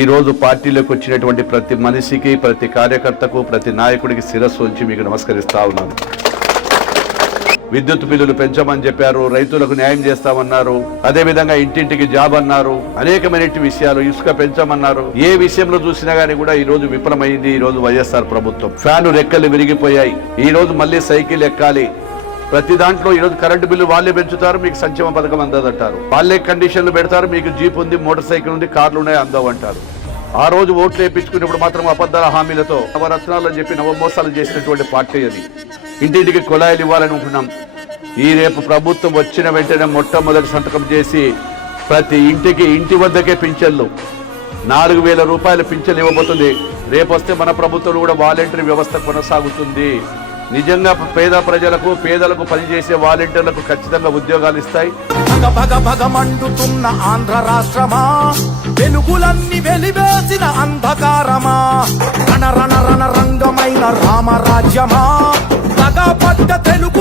ఈరోజు పార్టీలోకి వచ్చినటువంటి ప్రతి మనిషికి ప్రతి కార్యకర్తకు ప్రతి నాయకుడికి శిరస్సు ఉంచి మీకు నమస్కరిస్తా ఉన్నాను. విద్యుత్ బిల్లులు పెంచమని చెప్పారు రైతులకు న్యాయం చేస్తామన్నారు అదే విధంగా ఇంటింటికి జాబ్ అన్నారు అనేకమైన విషయాలు ఇసుక పెంచమన్నారు. ఏ విషయంలో చూసినా గానీ కూడా ఈ రోజు విఫలమైంది ఈ రోజు వైఎస్ఆర్ ప్రభుత్వం. ఫ్యాను రెక్కలు విరిగిపోయాయి. ఈ రోజు మళ్ళీ సైకిల్ ఎక్కాలి. ప్రతి దాంట్లో ఈ రోజు కరెంటు బిల్లు వాళ్ళే పెంచుతారు మీకు సంక్షేమ పథకం అందదంటారు. వాళ్ళే కండిషన్లు పెడతారు మీకు జీప్ ఉంది మోటార్ సైకిల్ ఉంది కార్లు ఉన్నాయి అందవంటారు ఆ రోజు ఓట్లు వేయించుకున్నప్పుడు మాత్రం అబద్ధాల హామీలతో నవరత్నాలు అని చెప్పి నవమోసాలు చేసినటువంటి పార్టీ అది. ఇంటింటికి కుళాయిలు ఇవ్వాలని ఈ రేపు ప్రభుత్వం వచ్చిన వెంటనే మొట్టమొదటి సంతకం చేసి ప్రతి ఇంటికి ఇంటి వద్దకే పింఛన్లు. నాలుగు వేల రూపాయల పింఛన్లు ఇవ్వబోతుంది. రేపు వస్తే మన ప్రభుత్వం కూడా వాలంటరీ వ్యవస్థ కొనసాగుతుంది. నిజంగా పేద ప్రజలకు పేదలకు పనిచేసే వాలంటీర్లకు ఖచ్చితంగా ఉద్యోగాలు ఇస్తాయి మండుతున్న ఆంధ్ర రాష్ట్రమా వెలుగులన్నీ వెలివేసిన అంధకారమా రణ రణ రణ రంగమైన రామరాజ్యమా పడ్డ తెలుగు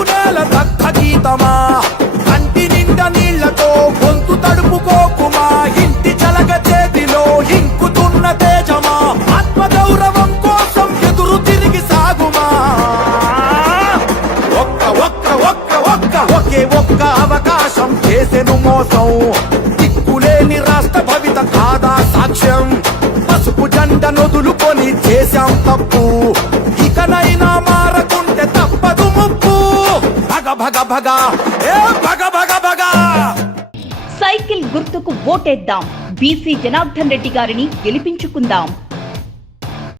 ఒక్క అవకాశం చేసెను మోసం. దిక్కులేని రాష్ట్ర భవిత కాదా సాక్ష్యం. పసుపు జెండ నొదులుకొని చేశాం తప్పు. ఇకనైనా మారకుంటే తప్పదు ముప్పు. భగ భగ భగ. ఏ భగ భగ భగ. సైకిల్ గుర్తుకు ఓటేద్దాం. బీసీ జనార్దన్ రెడ్డి గారిని గెలిపించుకుందాం.